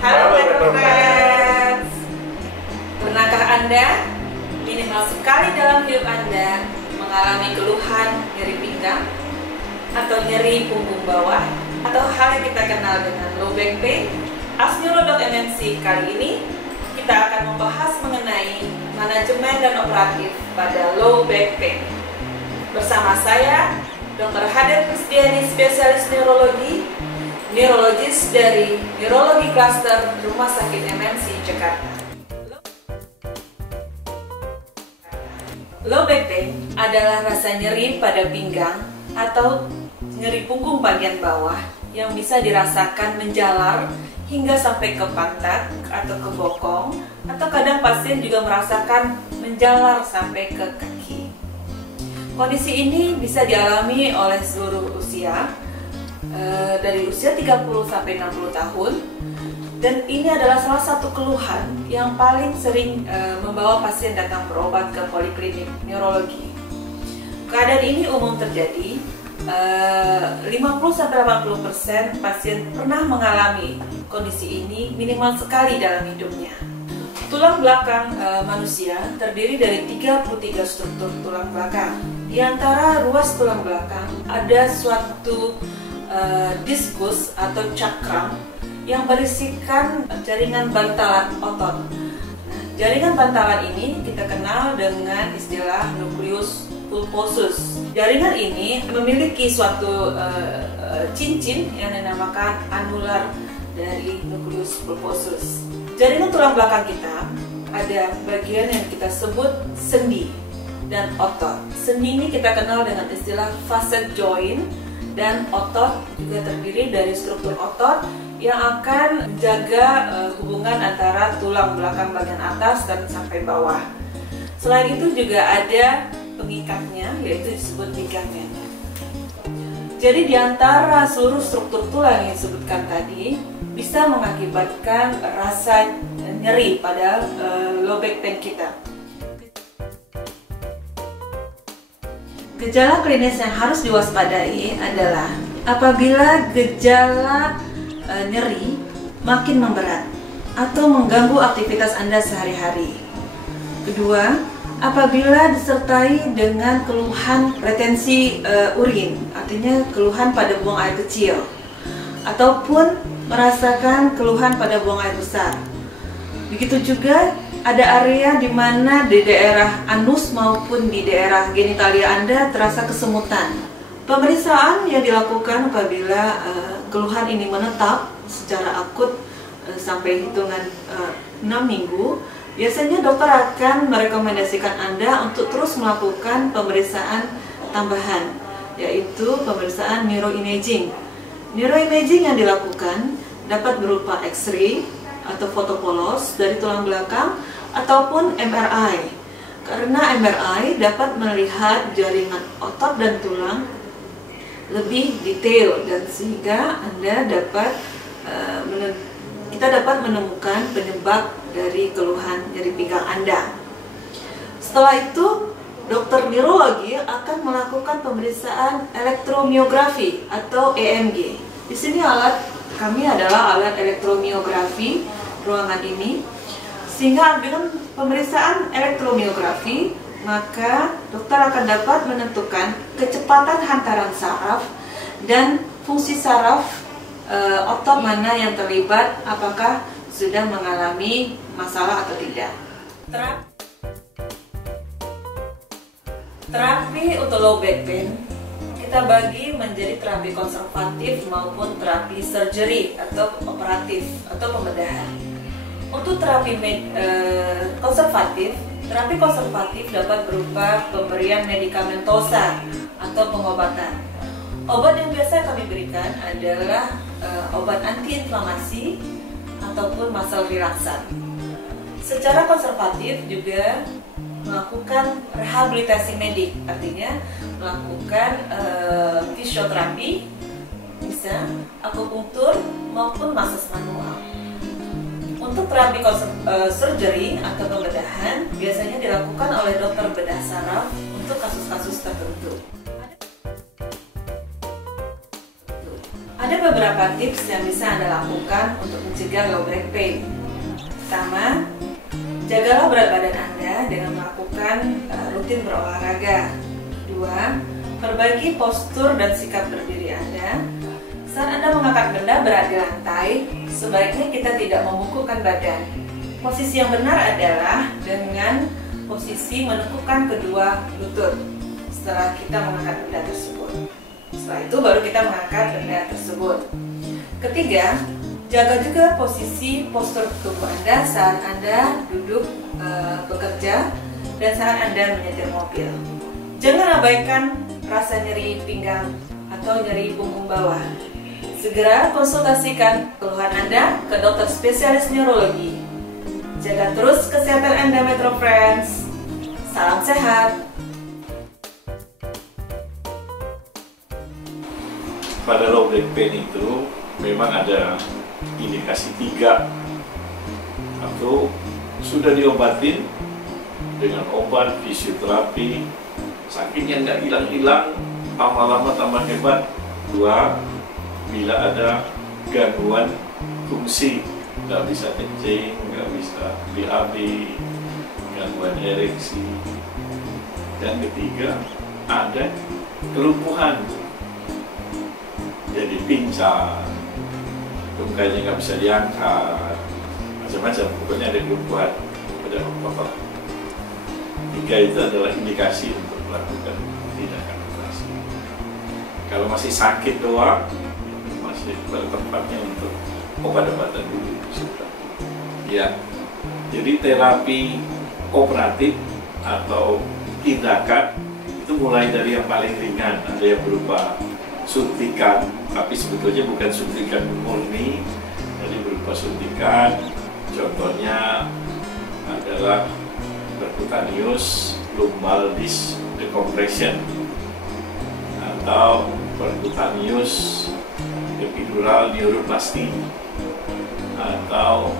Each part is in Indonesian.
Halo Metrofans. Pernahkah Anda minimal sekali dalam hidup Anda mengalami keluhan nyeri pinggang atau nyeri punggung bawah atau hal yang kita kenal dengan low back pain? As Neurodok MNC kali ini kita akan membahas mengenai manajemen dan operatif pada low back pain. Bersama saya, Dr. Hadet Kristiani, spesialis neurologi, neurologis dari Neurologi Cluster Rumah Sakit MNC Jakarta. Low back pain adalah rasa nyeri pada pinggang atau nyeri punggung bagian bawah yang bisa dirasakan menjalar hingga sampai ke pantat atau ke bokong, atau kadang pasien juga merasakan menjalar sampai ke kaki. Kondisi ini bisa dialami oleh seluruh usia, dari usia 30 sampai 60 tahun, dan ini adalah salah satu keluhan yang paling sering membawa pasien datang berobat ke poliklinik neurologi. Keadaan ini umum terjadi, 50-80% pasien pernah mengalami kondisi ini minimal sekali dalam hidupnya. Tulang belakang manusia terdiri dari 33 struktur tulang belakang. Di antara ruas tulang belakang ada suatu diskus atau cakram yang berisikan jaringan bantalan otot. Nah, jaringan bantalan ini kita kenal dengan istilah nucleus pulposus. Jaringan ini memiliki suatu cincin yang dinamakan anular dari nucleus pulposus. Jaringan tulang belakang kita ada bagian yang kita sebut sendi dan otot. Sendi ini kita kenal dengan istilah facet joint, dan otot juga terdiri dari struktur otot yang akan menjaga hubungan antara tulang belakang bagian atas dan sampai bawah. Selain itu juga ada pengikatnya, yaitu disebut ligamen. Jadi di antara seluruh struktur tulang yang disebutkan tadi bisa mengakibatkan rasa nyeri pada low back pain kita. Gejala klinis yang harus diwaspadai adalah apabila gejala nyeri makin memberat atau mengganggu aktivitas Anda sehari-hari. Kedua, apabila disertai dengan keluhan retensi urin, artinya keluhan pada buang air kecil, ataupun merasakan keluhan pada buang air besar. Begitu juga ada area di mana di daerah anus maupun di daerah genitalia Anda terasa kesemutan. Pemeriksaan yang dilakukan apabila keluhan ini menetap secara akut sampai hitungan 6 minggu, biasanya dokter akan merekomendasikan Anda untuk terus melakukan pemeriksaan tambahan, yaitu pemeriksaan neuroimaging. Neuroimaging yang dilakukan dapat berupa X-ray atau foto polos dari tulang belakang ataupun MRI, karena MRI dapat melihat jaringan otot dan tulang lebih detail, dan sehingga kita dapat menemukan penyebab dari keluhan nyeri pinggang Anda. Setelah itu, dokter neurologi akan melakukan pemeriksaan elektromiografi atau EMG. Di sini kami adalah alat elektromiografi ruangan ini, sehingga dengan pemeriksaan elektromiografi maka dokter akan dapat menentukan kecepatan hantaran saraf dan fungsi saraf otot mana yang terlibat, apakah sudah mengalami masalah atau tidak. Terapi untuk low back pain kita bagi menjadi terapi konservatif maupun terapi surgery atau operatif atau pembedahan. Untuk terapi konservatif dapat berupa pemberian medikamentosa atau pengobatan. Obat yang biasa kami berikan adalah obat antiinflamasi ataupun muscle relaxan. Secara konservatif juga melakukan rehabilitasi medik, artinya melakukan fisioterapi, bisa akupunktur maupun massage manual. Untuk terapi surgery atau pembedahan biasanya dilakukan oleh dokter bedah saraf untuk kasus-kasus tertentu. Ada beberapa tips yang bisa Anda lakukan untuk mencegah low back pain. Pertama, jagalah berat badan Anda dengan melakukan rutin berolahraga. Kedua, perbaiki postur dan sikap berdiri Anda. Saat Anda mengangkat benda berat di lantai, sebaiknya kita tidak membungkukkan badan. Posisi yang benar adalah dengan posisi menekukkan kedua lutut setelah kita mengangkat benda tersebut. Setelah itu baru kita mengangkat benda tersebut. Ketiga, jaga juga posisi postur tubuh Anda saat Anda duduk bekerja dan saat Anda menyetir mobil. Jangan abaikan rasa nyeri pinggang atau nyeri punggung bawah. Segera konsultasikan keluhan Anda ke dokter spesialis neurologi. Jaga terus kesehatan Anda, Metro Friends. Salam sehat. Pada low back pain itu memang ada indikasi 3. Satu, sudah diobatin dengan obat fisioterapi, sakitnya nggak hilang-hilang, lama-lama tambah hebat. 2, bila ada gangguan fungsi, nggak bisa kencing, nggak bisa BAB, gangguan ereksi. Dan ketiga, ada kelumpuhan, jadi pincang, tungkanya nggak bisa diangkat, macam-macam. Pokoknya ada kelumpuhan pada otot. 3 itu adalah indikasi untuk melakukan tindakan operasi. Kalau masih sakit doang, masih pada tempatnya untuk obat-obatan dulu sudah. Ya, jadi terapi operatif atau tindakan itu mulai dari yang paling ringan. Ada yang berupa suntikan, tapi sebetulnya bukan suntikan murni, jadi berupa suntikan. Contohnya adalah percutaneous lumbal disc decompression atau percutaneous epidural neuroplasty atau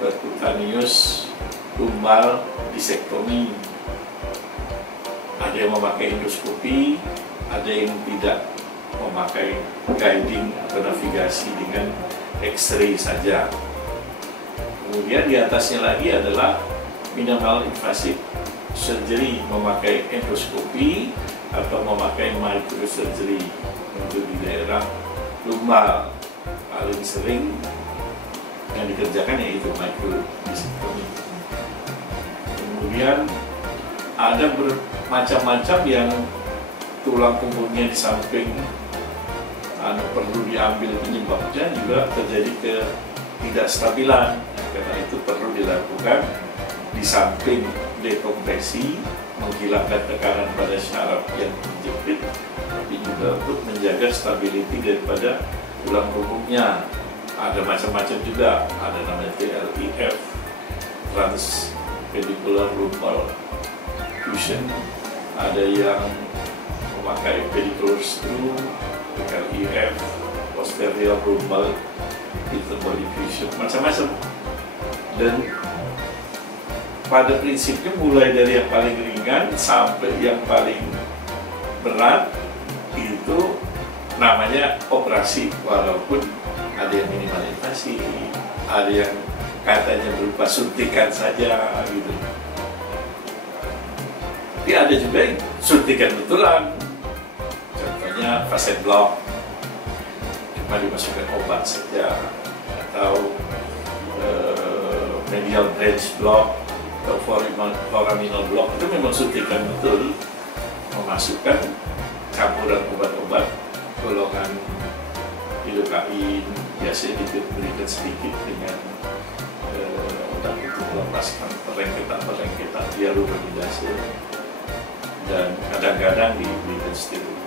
percutaneous lumbal discectomy. Ada yang memakai endoskopi, ada yang tidak, memakai guiding atau navigasi dengan X-ray saja. Kemudian di atasnya lagi adalah minimal invasive surgery, memakai endoskopi atau memakai microsurgery untuk di daerah lumbal. Paling sering yang dikerjakan yaitu microdiscectomy. Kemudian ada bermacam-macam yang tulang punggungnya di samping perlu diambil penyebabnya, juga terjadi ketidakstabilan. Karena itu perlu dilakukan di samping dekompresi, menghilangkan tekanan pada syaraf yang terjepit, tapi juga untuk menjaga stability daripada tulang punggungnya. Ada macam-macam juga, ada namanya TLIF, transpedicular lumbal fusion, ada yang memakai pedicular screw, TLIF, posterior lumbal interbody fusion, macam-macam. Dan pada prinsipnya mulai dari yang paling ringan sampai yang paling berat itu namanya operasi, walaupun ada yang minimal invasi, ada yang katanya berupa suntikan saja gitu. Tapi ada juga yang suntikan betulan, contohnya facet block, cuma dimasukkan obat saja, atau medial branch block atau foraminal block, itu memang suntikan betul, memasukkan campuran obat-obat golongan lidocain, biasanya diberikan sedikit dengan obat untuk melepaskan perlengketan hyaluronidase, dan kadang-kadang diberikan steroid.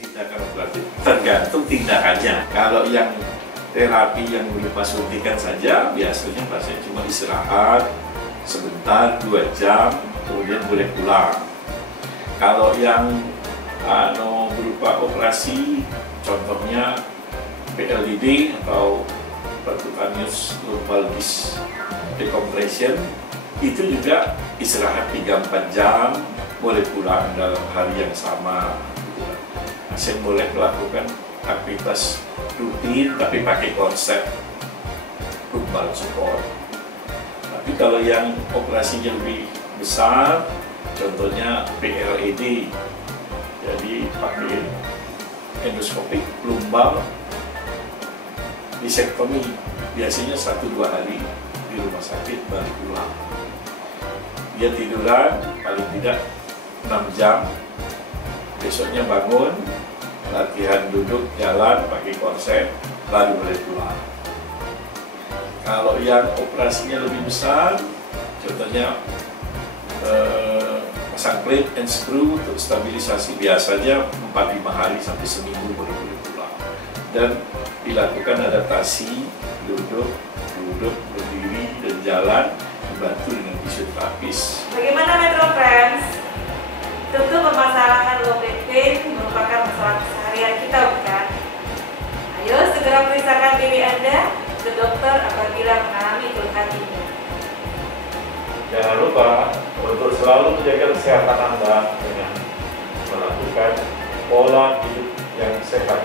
Tindakan operatif tergantung tindakannya. Kalau yang terapi yang berupa suntikan saja, biasanya pasien cuma istirahat sebentar, 2 jam, kemudian boleh pulang. Kalau yang berupa operasi, contohnya PLDD atau percutaneous lumbal disc decompression, itu juga istirahat 3-4 jam, boleh pulang dalam hari yang sama. Pasien boleh melakukan aktivitas rutin tapi pakai konsep lumbar support. Tapi kalau yang operasinya lebih besar, contohnya PLED, jadi pakai endoskopik lumbar disektomi, biasanya 1-2 hari di rumah sakit baru pulang. Dia tiduran paling tidak 6 jam, besoknya bangun, latihan duduk, jalan, pakai konsep, baru boleh pulang. Kalau yang operasinya lebih besar, contohnya pasang plate and screw untuk stabilisasi, biasanya 4-5 hari sampai seminggu baru boleh pulang. Dan dilakukan adaptasi, duduk, berdiri, dan jalan, dibantu dengan fisioterapis. Bagaimana Metro Friends? Tentu permasalahan low back pain merupakan masalah keseharian kita, bukan? Ayo segera periksakan diri Anda ke dokter apabila mengalami keluhan ini. Jangan lupa untuk selalu menjaga kesehatan Anda dengan melakukan pola hidup yang sehat.